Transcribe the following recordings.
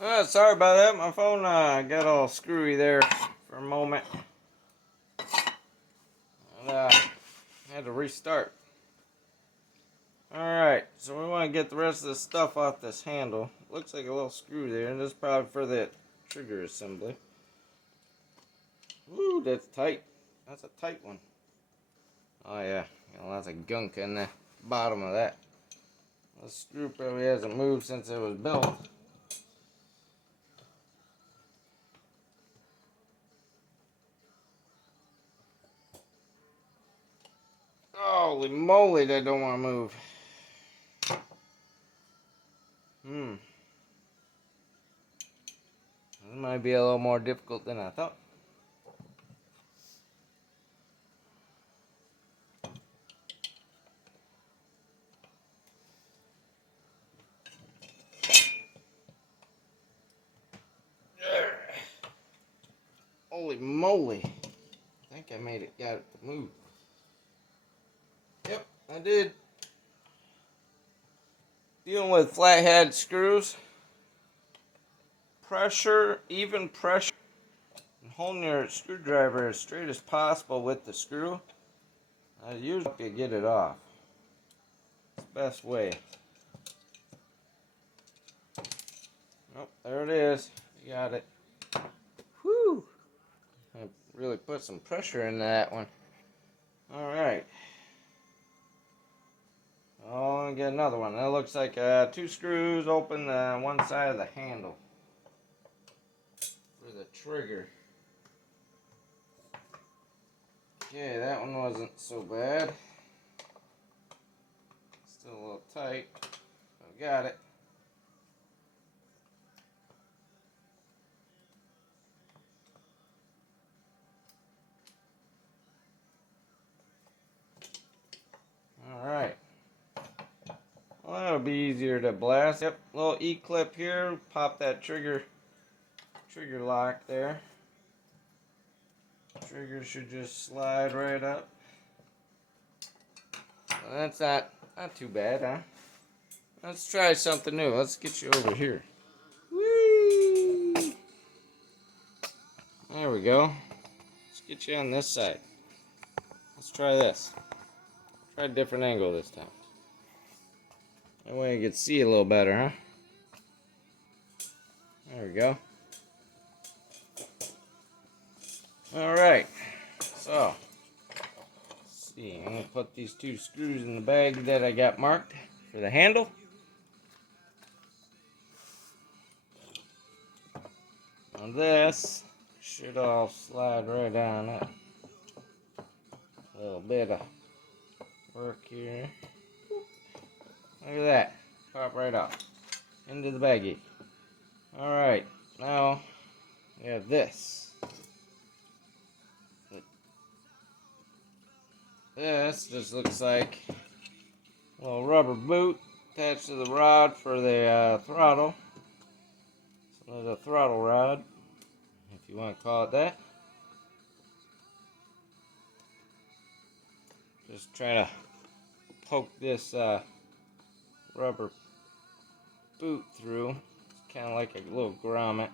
Sorry about that. My phone got all screwy there for a moment. And, had to restart. Alright, so we want to get the rest of the stuff off this handle. Looks like a little screw there, and this is probably for that trigger assembly. Woo, that's tight. That's a tight one. Oh yeah, got lots of gunk in the bottom of that. The screw probably hasn't moved since it was built. Holy moly, they don't want to move. This might be a little more difficult than I thought. Holy moly. I think I got it to move. Yep, I did. Dealing with flathead screws. Pressure, even pressure. And holding your screwdriver as straight as possible with the screw. I usually help you get it off. It's the best way. Oh, there it is. You got it. Whew. I really put some pressure into that one. Alright. Oh, and get another one. That looks like 2 screws open one side of the handle for the trigger. Okay, that one wasn't so bad. Still a little tight. I got it. Alright. Well, that'll be easier to blast. Yep, little E-clip here. Pop that trigger lock there. Trigger should just slide right up. Well, that's not too bad, huh? Let's try something new. Let's get you over here. Whee! There we go. Let's get you on this side. Let's try this. Try a different angle this time. That way you can see a little better, huh? There we go. Alright. So, let's see. I'm going to put these 2 screws in the bag that I got marked for the handle. Now this should all slide right on up. A little bit of work here. Look at that. Pop right off. Into the baggie. Alright, now we have this. This just looks like a little rubber boot attached to the rod for the throttle. So there's a throttle rod, if you want to call it that. Just try to poke this rubber boot through. It's kind of like a little grommet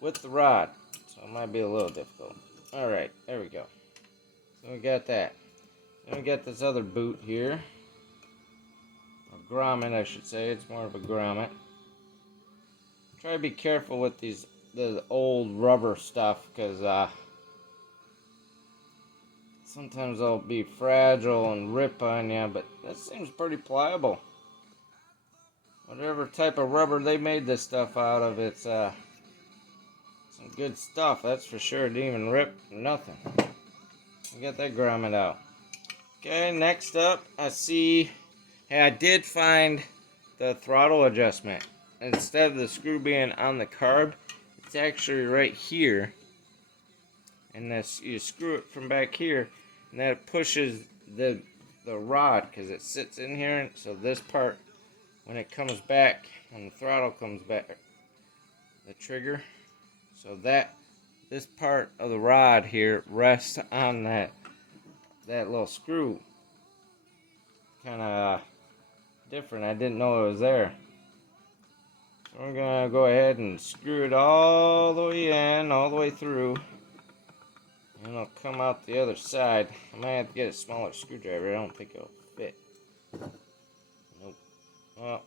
with the rod, so it might be a little difficult. Alright, there we go. So we got that. Then we got this other boot here. A grommet, I should say. It's more of a grommet. Try to be careful with the old rubber stuff, because sometimes they'll be fragile and rip on you, but this seems pretty pliable. Whatever type of rubber they made this stuff out of, it's some good stuff, that's for sure. It didn't even rip, nothing. We got that grommet out. Okay, next up, I see, hey, I did find the throttle adjustment. Instead of the screw being on the carb, it's actually right here. And this, you screw it from back here, and that pushes the rod, because it sits in here. So this part, when it comes back, when the throttle comes back, the trigger, so that this part of the rod here rests on that little screw. Kind of different. I didn't know it was there. So I'm gonna go ahead and screw it all the way in, all the way through. And it'll come out the other side. I might have to get a smaller screwdriver. I don't think it'll fit. Nope. Well,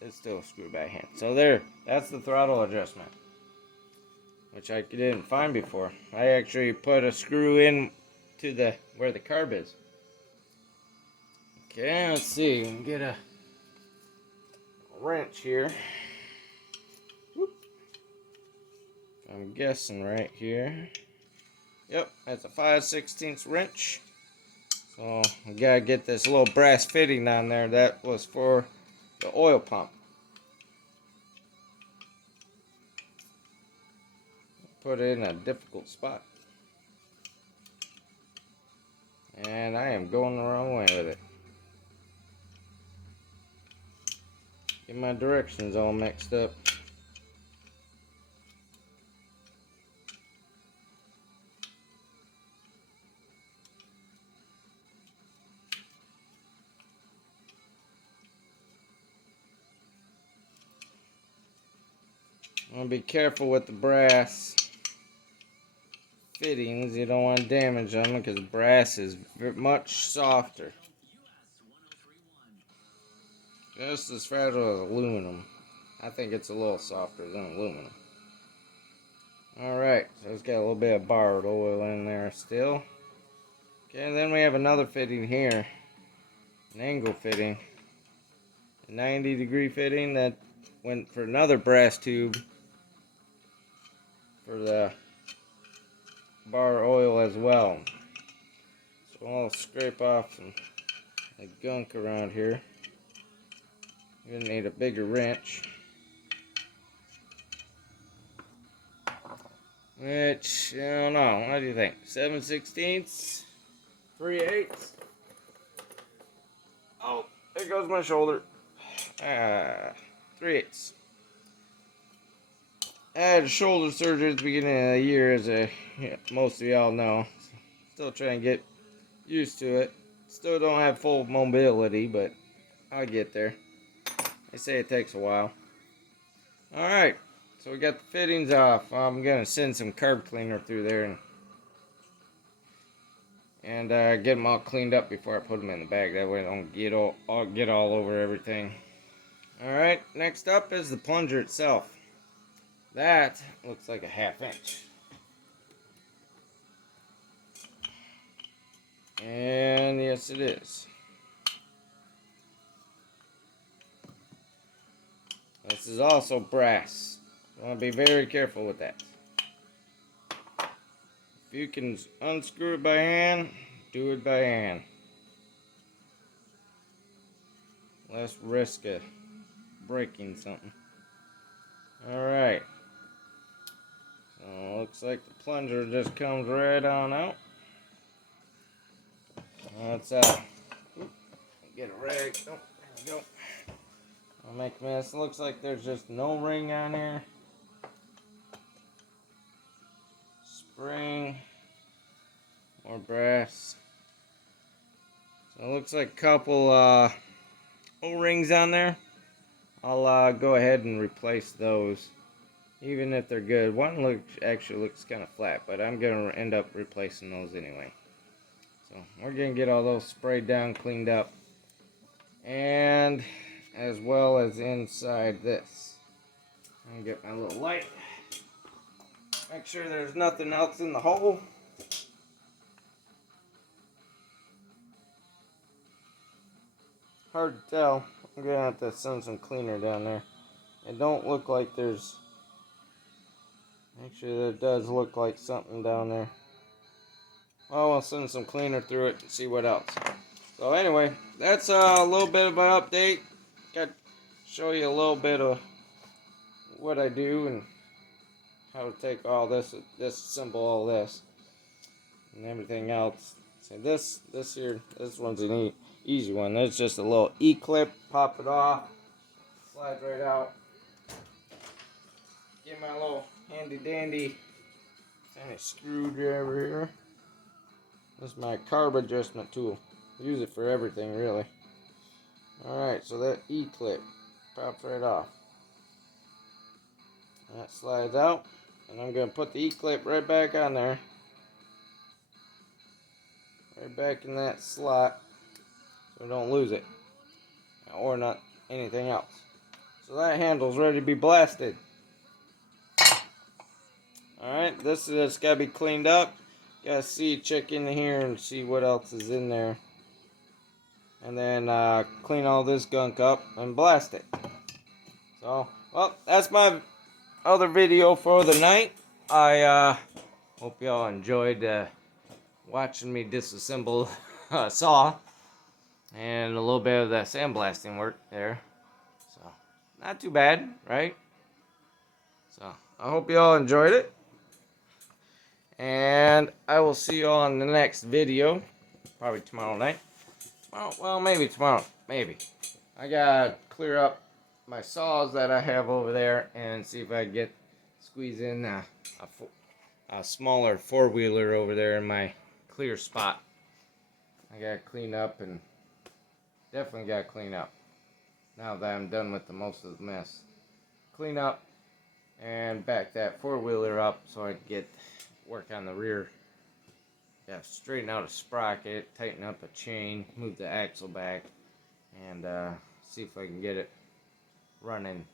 it's still a screw by hand. So there, that's the throttle adjustment, which I didn't find before. I actually put a screw in to the where the carb is. Okay, let's see. We can get a wrench here. Whoop. I'm guessing right here. Yep, that's a 5/16 wrench. So we gotta get this little brass fitting on there. That was for the oil pump. Put it in a difficult spot. And I am going the wrong way with it. Get my directions all mixed up. I'm gonna be careful with the brass fittings. You don't want to damage them because brass is much softer. Just as fragile as aluminum. I think it's a little softer than aluminum. Alright, so it's got a little bit of borrowed oil in there still. Okay, and then we have another fitting here. An angle fitting. A 90-degree fitting that went for another brass tube for the bar oil as well. So I'll scrape off some gunk around here. You're gonna need a bigger wrench. Which, I don't know, what do you think? 7/16? 3/8? Oh, there goes my shoulder. 3/8. I had a shoulder surgery at the beginning of the year, as most of y'all know. Still trying to get used to it. Still don't have full mobility, but I'll get there. They say it takes a while. Alright, so we got the fittings off. I'm going to send some carb cleaner through there and get them all cleaned up before I put them in the bag. That way I don't get all over everything. Alright, next up is the plunger itself. That looks like a 1/2 inch. And yes, it is. This is also brass. You want to be very careful with that. If you can unscrew it by hand, do it by hand. Less risk of breaking something. Alright. So looks like the plunger just comes right on out. Let's get a rag. Oh, there we go. I'll make a mess. Looks like there's just no ring on here. Spring. More brass. So it looks like a couple O-rings on there. I'll go ahead and replace those, even if they're good. One actually looks kind of flat, but I'm going to end up replacing those anyway. So we're going to get all those sprayed down, cleaned up, and as well as inside this. I'm going to get my little light. Make sure there's nothing else in the hole. Hard to tell. I'm going to have to send some cleaner down there. It don't look like there's... Actually, there does look like something down there. Well, I'll send some cleaner through it and see what else. So anyway, that's a little bit of an update. Got to show you a little bit of what I do and how to take all this, disassemble all this, and everything else. So this one's an easy one. There's just a little E-clip. Pop it off. Slides right out. Get my little handy dandy tiny screwdriver here. This is my carb adjustment tool. Use it for everything, really. Alright, so that E-clip pops right off. That slides out. And I'm going to put the E-clip right back on there. Right back in that slot. So we don't lose it. Or not anything else. So that handle's ready to be blasted. Alright, this is got to be cleaned up. Gotta check in here and see what else is in there. And then clean all this gunk up and blast it. So, well, that's my other video for the night. I hope y'all enjoyed watching me disassemble a saw. And a little bit of that sandblasting work there. So, not too bad, right? So, I hope y'all enjoyed it. And I will see y'all in the next video. Probably tomorrow night. Well, maybe tomorrow. Maybe. I gotta clear up my saws that I have over there and see if I can squeeze in a smaller four-wheeler over there in my clear spot. I gotta clean up and definitely gotta clean up. Now that I'm done with most of the mess. Clean up and back that four-wheeler up so I can work on the rear. Gotta straighten out a sprocket, tighten up a chain, move the axle back, and see if I can get it running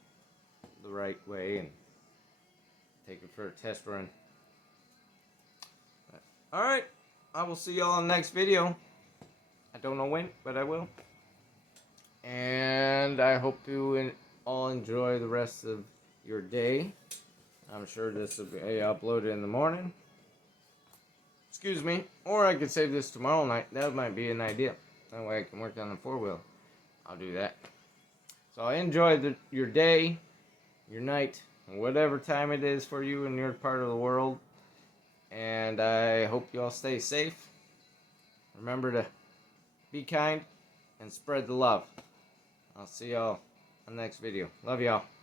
the right way and take it for a test run. Alright, I will see y'all in the next video. I don't know when, but I will. And I hope you all enjoy the rest of your day. I'm sure this will be uploaded in the morning. Excuse me. Or I could save this tomorrow night. That might be an idea. That way I can work on the four-wheel. I'll do that. So enjoy your day, your night, whatever time it is for you in your part of the world. And I hope you all stay safe. Remember to be kind and spread the love. I'll see y'all in the next video. Love y'all.